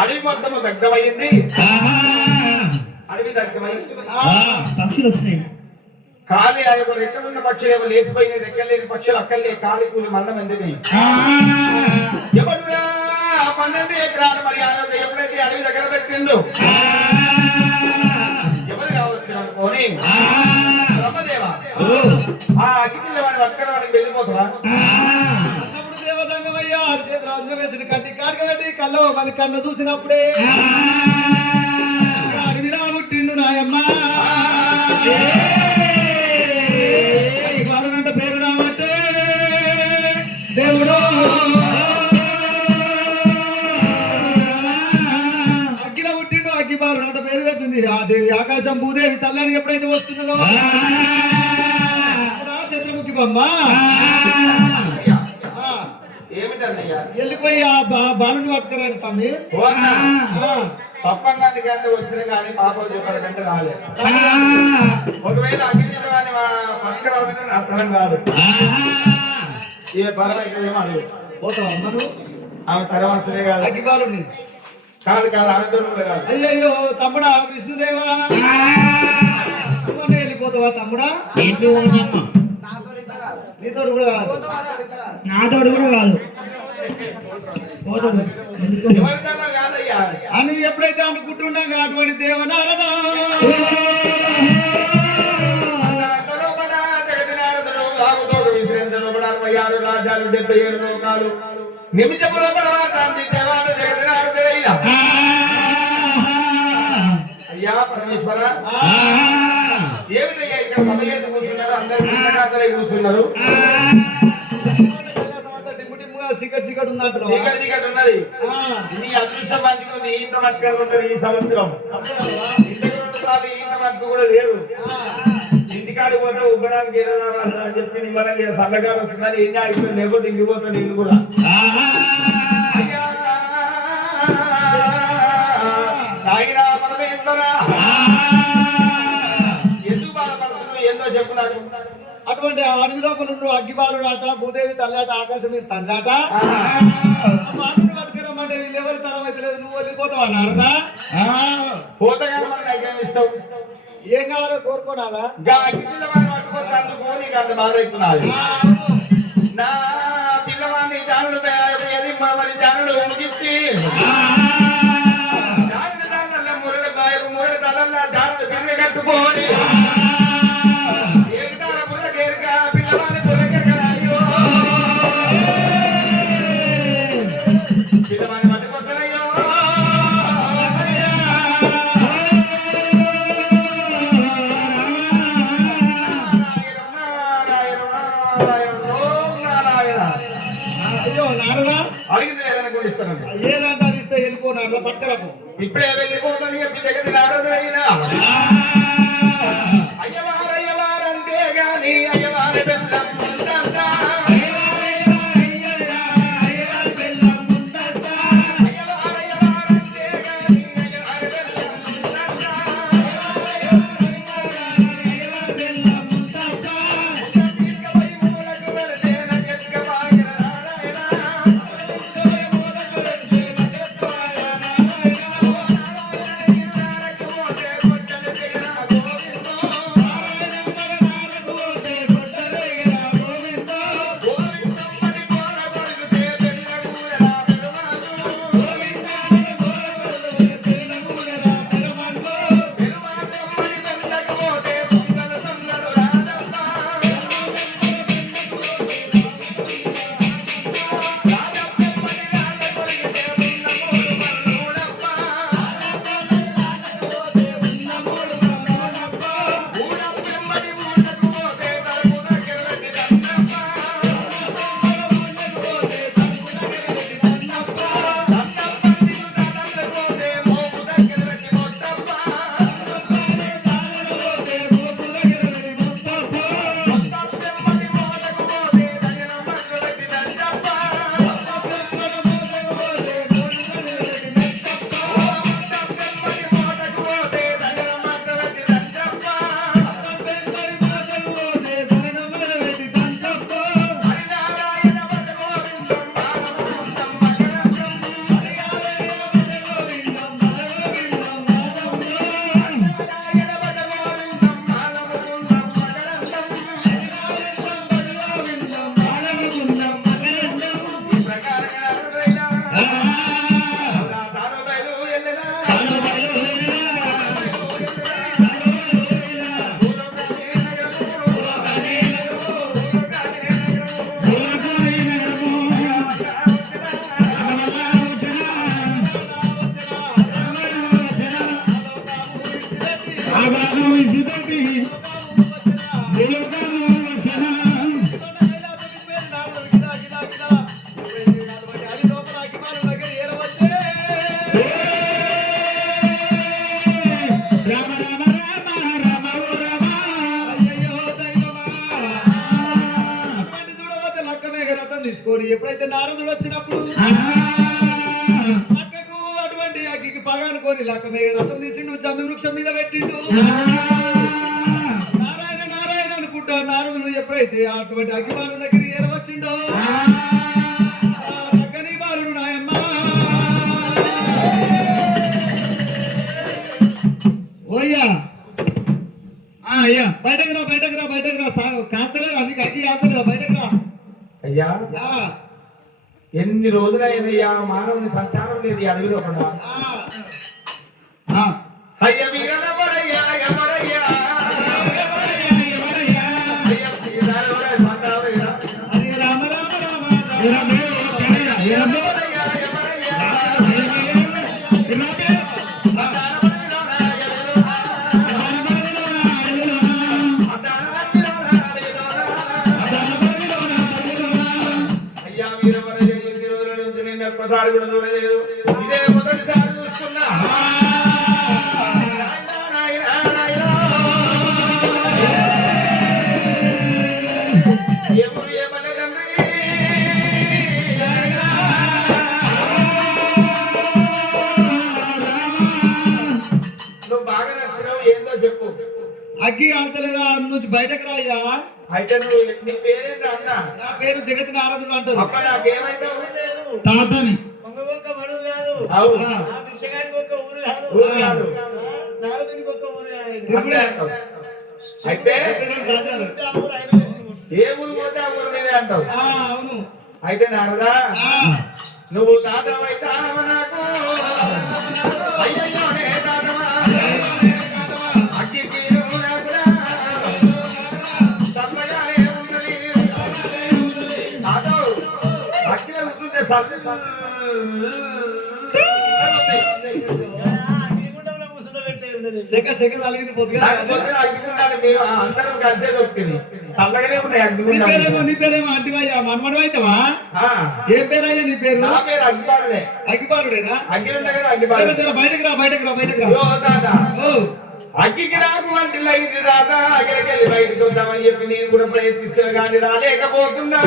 అడవి మొత్తం దగ్ధమైంది. అడవి దగ్ధమైంది పక్షులు వచ్చినాయి. ఖాళీ ఆయన రెక్కలున్న పక్షులు ఏమో లేచిపోయినాయి. రెక్కలేని పక్షులు అక్కర్లే ఖాళీ కూలి మందం ఎందుకు ఎవరురా 12 ఎకరాలు మరి ఆయన ఎప్పుడైతే అడవి దగ్గర పెట్టిండు ఎవరు కావచ్చు అనుకోని బ్రహ్మదేవా ఆ అగ్గిపిల్ల వాడిని పట్టుకొని వాడికి వెళ్ళిపోతావా? అన్నప్పుడు దేవదంగమయ్యా చేతులు అంగవేసుడు కట్టి కాడుకబెట్టి కళ్ళ మళ్ళీ కన్ను చూసినప్పుడే అడవిలా పుట్టిండు నాయమ్మ బాలునంట పేరు రావట్టే దేవుడు అగ్గిలో పుట్టిండు అగ్గి బాలునంట పేరు తెచ్చింది. ఆ దేవి ఆకాశం భూదేవి తల్లని ఎప్పుడైతే వస్తున్నదో చంద్రముఖి బొమ్మ ఏమిటన్నయ్యా వెళ్ళిపోయి ఆ బాలుని పట్టుకురాడు తమ్మి తప్పంగానే వచ్చిన కానీ పాపలు చెప్పడంటే రాలేదు. ఒకవేళ అగ్ని వాడిని పట్టుకురావాలని అర్థం కాదు. ఈమె పరమైతేమో అడుగు పోతావా మనం ఆమె తర్వాతనే కాదు అగ్గి బాలుని కాదు కాదు ఆమెతో కాదు. అయ్యయ్యో తమ్ముడా విష్ణుదేవా వెళ్ళిపోతావా తమ్ముడా? నీతోడు కూడా కాదు నాతోడు కూడా కాదు అని ఎప్పుడైతే అనుకుంటున్నాగా అటువంటి దేవనారదా రాజాలు 77 లోకాలు నిమిషములో పడవాడుతుంది దేవాత జగదనాథైన అయ్యా పరమేశ్వర ఏమిటయ్యా ఇక్కడ పదయేత కూర్చున్నారు అందరూ చిన్నగాతలే కూర్చున్నారు చీకటి ఉందంటారు చీకటి ఉన్నది నీ అదృష్టం పంచుకుంది ఈత మట్టుకలు ఉంటుంది ఈ సంవత్సరం ఇంతకు 2 సార్లు ఈత మట్టుకు కూడా లేదు ఇంటికాడికి పోతే ఉబ్బడానికి ఏదో అని చెప్పి నిమ్మలంగా సన్నగాలు వస్తుందని ఎన్ని అయిపోయింది లేకపోతే ఇంకిపోతుంది ఇల్లు కూడా నాయనా పరమేశ్వరా ఎందుకు బాధపడుతున్నావు ఏందో చెప్పు నాకు అటువంటి అడవి లోపల అగ్గిబాలుడు అట భూదేవి తల్లాట ఆకాశం మీద తల్లాట మాటలు పట్టుకురమ్మంటే వీళ్ళు ఎవరి తరం అయితే లేదు నువ్వు వెళ్ళిపోతావా నారదా పోతే కానీ మనకు ఐక్యం ఇస్తావు ఏం కావాలో కోరుకోనాలా పట్టుకోవచ్చు అంత బాధ అవుతున్నది నా పిల్లవాడిని జానుడు మరి జానుడు ముగిచ్చి జానుడు మురళ తలల్లా జానుడు కనుక కట్టుకోని పిల్లవాడిని పురకెరకరాయో పిల్లవాడిని పట్టుకొద్దరయ్యో అయ్యో నారదా అడిగింది ఏదైనా కూడా ఇస్తానండి ఏదంటే అది ఇస్తే వెళ్ళిపోనారు పట్టుకరాకు ఇప్పుడే వెళ్ళిపోతాను చెప్పి దగ్గర నారదైనా అయ్యవారంటే గాని అయ్యవారి బెల్లం ముందంతా తీసుకొని ఎప్పుడైతే నారదుడు వచ్చినప్పుడు లక్కకు అటువంటి అగ్గికి పగానుకొని లక్క మీద రథం తీసిండు జమ్మి వృక్షం మీద పెట్టిండు నారాయణ నారాయణ అనుకుంటా నారదుడు ఎప్పుడైతే అటువంటి అగ్గిబాలు దగ్గర ఏరవచ్చిండో లక్కని బాలుడు నాయమ్మ ఓయ్యా అయ్యా బయటకు రా కాస్తలేదు అందుకే అగ్గి కాస్తలేదు బయటకు రా అయ్యా ఎన్ని రోజులైనయ్యా మానవుని సంచారం లేదు ఈ అడవిలో కూడా అయ్య వీరనమరయ్యా ఎవరయ్యా ఎవరయ్యా, ఎవరయ్యా? అయ్యా మీరెవరయ్యా? ఎన్ని రోజుల నుంచి నేను ఒక్కసారి కూడా చూడలేదు. ఇదే మొదటిసారి చూస్తున్నా. నాయనా, నాయనా, ఎవరు ఏమనే తండ్రి? నువ్వు బాగా నచ్చినావు, ఏందో చెప్పు. అగ్గి ఆడతలేదా నుంచి బయటకు రాయ్యా. అయితే నువ్వు నీ పేరేంటో అన్నా. నా పేరు జగత్ నారదుడు అంటారు. అప్ప నాకేమైతావు? తాతని ఒక్క మడుగు కాదు, అవును. ఆ భిక్షగానికి ఒక్క ఊరు కాదు, ఊరు కాదు. నారదునికి ఒక్క ఊరు కాదు. అంతే అంటావు. అయితే రాజారు. ఆ ఊరు ఆయననే. ఏ ఊరు పోతే ఆ ఊరు నేనే అంటావు. అవును. అయితే నారదా, నువ్వు తాతవైతానవ నాకు. అయ్యయ్యో నే తాతవా. అగ్గికి నువ్వు నాకురా. చల్లగానే ఉన్నది. తాతవు, అగ్గిలో కూర్చుంటే అగ్నిగుండంలో కూర్చోబెట్టే ఉన్నది. సెక తలిగింది పొద్దుగా. మీరు అందరం కలిసే దొరుకుతుంది. చల్లగానే ఉన్నాయి నీ అగ్నిగుండాలు. పేరేమో అంటివయ్యా మనమడు అవుతావా? ఆ, ఏం పేరయ్యా నీ పేరు? నా పేరు అగ్గిపారుడే. అగ్గిపారుడేనా? అగ్గిలుంటే కదా అగ్గిపారు. బయటకు రా బయటకు రా బయటకు రా. ఓ తాత, ఓ అగ్గికి నాకు వంటిలో ఇది తాత. అగ్గిలకెళ్ళి బయటకు వద్దామని చెప్పి నేను కూడా ప్రయత్నిస్తున్నా కానీ రాలేకపోతున్నా.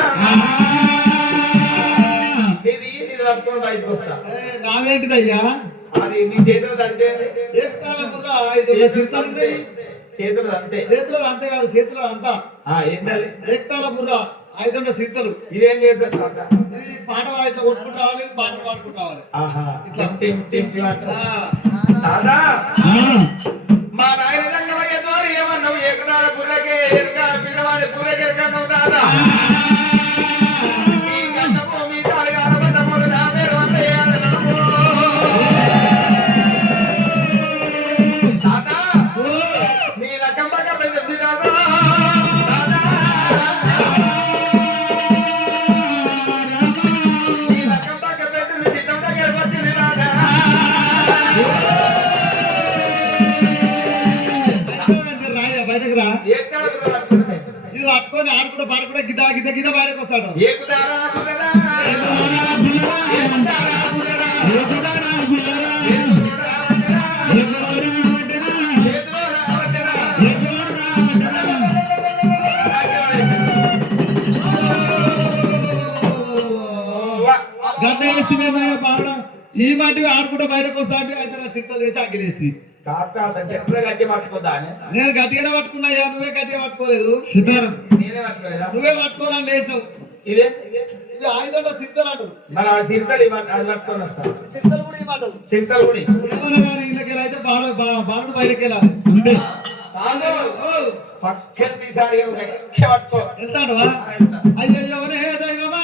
ఇది నేను పట్టుకొని బయటకు వస్తా. నావేంటిదయ్యా? అది నీ చేతులు అంటే ఏకాల బుర్ర 5 సిర్తలు ఉన్నాయి. చేతులు అంటే చేతిలో అంతే కాదు, చేతిలో అంతా ఏంటది? ఏకాల బుర్ర 5 సిర్తలు. ఇదేం చేస్తారు తాత? ఇది పాట ఇట్లా కొట్టుకుంటూ రావాలి, పాటలు పాడుకుంటూ రావాలి. ఆహా, ఇట్లా. దాదా, మా నాయన రంగమయ్యతో ఏమన్నావు? ఏకదాల బుర్రకే ఎరుక, పిల్లవాడి బుర్రకే ఎరుకన్నావు దాదా. మీ గంటము, మీ తాళి ఆడబడ్డము, నా పేరు వందయ్యాలి నడుము. దాదా, నీ రకం పక్క పెట్టింది దాదా. దాదా, నీ రకం పక్క పెట్టింది, చిత్తం దగ్గర వచ్చింది దాదా. రాయ బయటకు రా. ఏకదాల బుర్ర పట్టుకుంటే ఇది పట్టుకొని ఆడుకుంటూ పాడుకుంటూ గిద్ద గిద్ద గిద్ద బయటకు వస్తాడు. ఏకుదారా బుర్రరా. గడ్డ వేస్తే పాడడం ఈ మాటి ఆడుకుంటూ బయటకు వస్తా అంటే అయితే సిద్ధలు వేసి అగ్గిలేస్తే నేను గట్టిగానే పట్టుకున్నాయా, నువ్వే గట్టిగా పట్టుకోలేదు. సిద్ధారం నువ్వే పట్టుకోవాలని లేచినావు. ఇది 5 సిద్ధలు అంటారు. సిద్ధలు కూడా ఇవ్వమంటారు. ఏమన్నా కానీ ఇళ్ళకి అయితే బాలుడు బయటకు వెళ్ళాలి అంతే. వెళ్తాడు అయ్యో నే దైవమా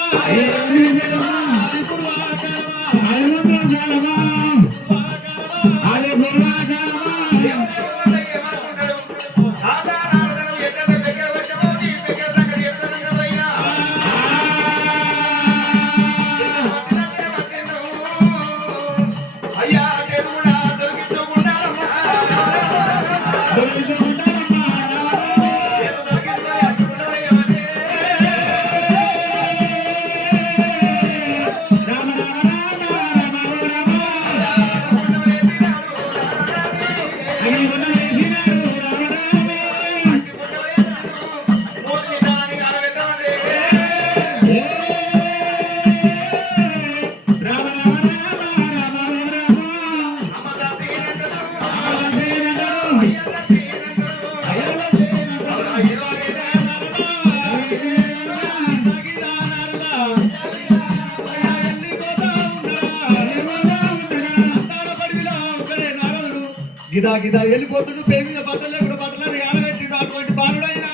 గిదా గిదా వెళ్ళిపోతుండు పే మీద బట్టలు లేకుండా బట్టలని ఆలబెట్టిండు అటువంటి బాలుడైనా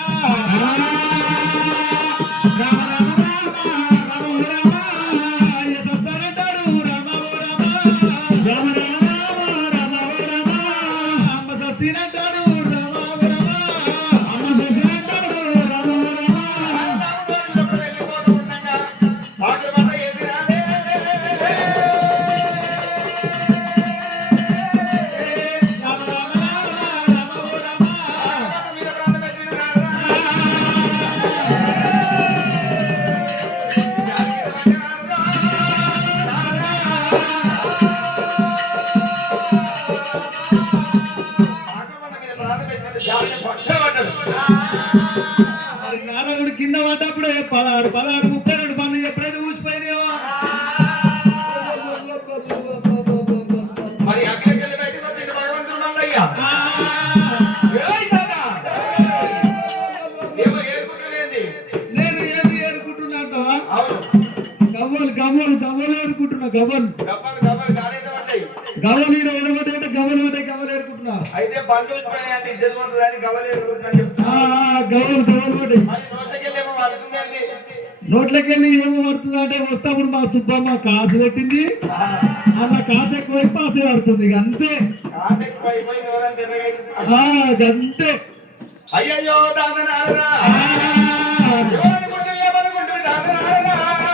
రామ రామ రామ రామ రామ సస్తానంటాడు రామ రామ రామ రామ రామ అమ్మ సస్తినంటాడు రామ రామ అమ్మ సస్తినంటాడు రామ రామ గవ్వలు ఏరుకుంటున్నా గవ్వలు గవ్వలు గవ్వలు గాడైతే పడ్డాయి. గవ్వలు ఏడబడ్డాయంటే గవ్వలు ఏరుకుంటున్నా. అయితే బండ్లు వచ్చిపోయినాయి అంటే ఇద్దరు పోతుందని గవ్వలు ఎదుర్కొంటుందని చెప్తున్నా. గవ్వలు పడ్డాయి. మరి నోట్లకెళ్ళేమో పడుతుందండి. నోట్లకి వెళ్ళి ఏమో పడుతుంది అంటే వస్తాప్పుడు మా సుబ్బమ్మ కాసు పెట్టింది, అలా కాసు ఎక్కువై పాసు పడుతుంది. ఇక అంతే కాటెక్కువైపోయి నోరంతా ఎర్రగైంది. అంతే. అయ్యయ్యో దాదనాడరా ఎవరనుకుంటే ఏమనుకుంటుంది దాదనాడరా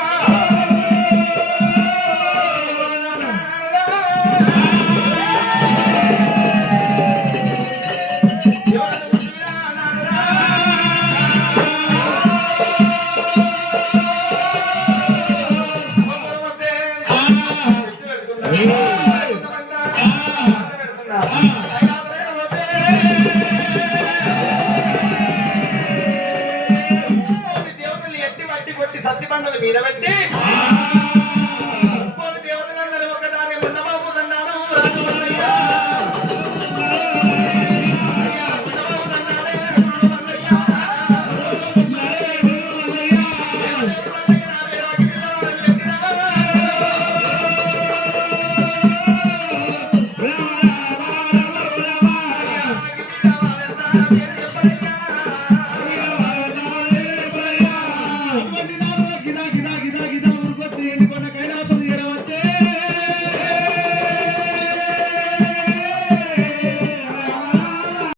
దేవతలు ఎట్టి వడ్డీ కొట్టి సత్తి పంటలు మీద పెట్టి